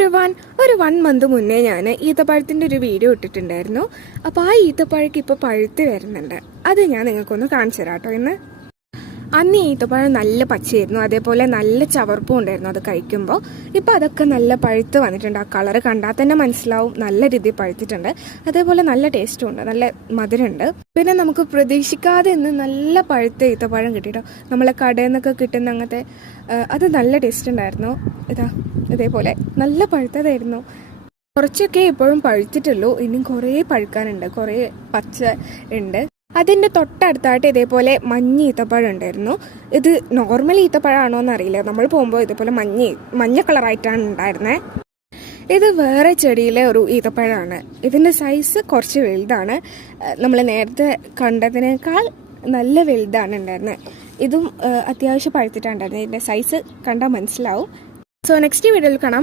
Everyone, ഒരു 1 month മുന്നേ ഞാൻ ഈത്തപ്പഴത്തിൻ്റെ ഒരു വീഡിയോ ഇട്ടിട്ടുണ്ടായിരുന്നു. അപ്പോൾ ആ ഈത്തപ്പഴക്ക് ഇപ്പോൾ പഴുത്ത് വരുന്നുണ്ട്. അത് ഞാൻ നിങ്ങൾക്കൊന്ന് കാണിച്ചു തരാം കേട്ടോ. ഇന്ന് അന്ന് ഈത്തപ്പഴം നല്ല പച്ചയായിരുന്നു, അതേപോലെ നല്ല ചവർപ്പും ഉണ്ടായിരുന്നു അത് കഴിക്കുമ്പോൾ. ഇപ്പോൾ അതൊക്കെ നല്ല പഴുത്ത് വന്നിട്ടുണ്ട്. ആ കളറ് കണ്ടാൽ തന്നെ മനസ്സിലാവും നല്ല രീതിയിൽ പഴുത്തിട്ടുണ്ട്. അതേപോലെ നല്ല ടേസ്റ്റും ഉണ്ട്, നല്ല മധുരമുണ്ട്. പിന്നെ നമുക്ക് പ്രതീക്ഷിക്കാതെ ഇന്ന് നല്ല പഴുത്ത ഈത്തപ്പഴം കിട്ടിയിട്ടോ. നമ്മളെ കടയിൽ നിന്നൊക്കെ കിട്ടുന്ന അങ്ങനത്തെ അത് നല്ല ടേസ്റ്റ് ഉണ്ടായിരുന്നു. ഇതേപോലെ നല്ല പഴുത്തതായിരുന്നു. കുറച്ചൊക്കെ ഇപ്പോഴും പഴുത്തിട്ടുള്ളൂ, ഇനിയും കുറേ പഴുക്കാനുണ്ട്, കുറേ പച്ച ഉണ്ട്. അതിൻ്റെ തൊട്ടടുത്തായിട്ട് ഇതേപോലെ ഈത്തപ്പഴം ഉണ്ടായിരുന്നു. ഇത് നോർമൽ ഈത്തപ്പഴമാണോ എന്നറിയില്ല, നമ്മൾ പോകുമ്പോൾ ഇതേപോലെ മഞ്ഞ കളറായിട്ടാണ് ഉണ്ടായിരുന്നത്. ഇത് വേറെ ചെടിയിലെ ഒരു ഈത്തപ്പഴമാണ്. ഇതിൻ്റെ സൈസ് കുറച്ച് വലുതാണ്, നമ്മൾ നേരത്തെ കണ്ടതിനേക്കാൾ നല്ല വലുതാണ് ഉണ്ടായിരുന്നത്. ഇതും അത്യാവശ്യം പഴുത്തിട്ടാണ് ഉണ്ടായിരുന്നത്. ഇതിൻ്റെ സൈസ് കണ്ടാൽ മനസ്സിലാവും. സോ നെക്സ്റ്റ് വീഡിയോയിൽ കാണാം.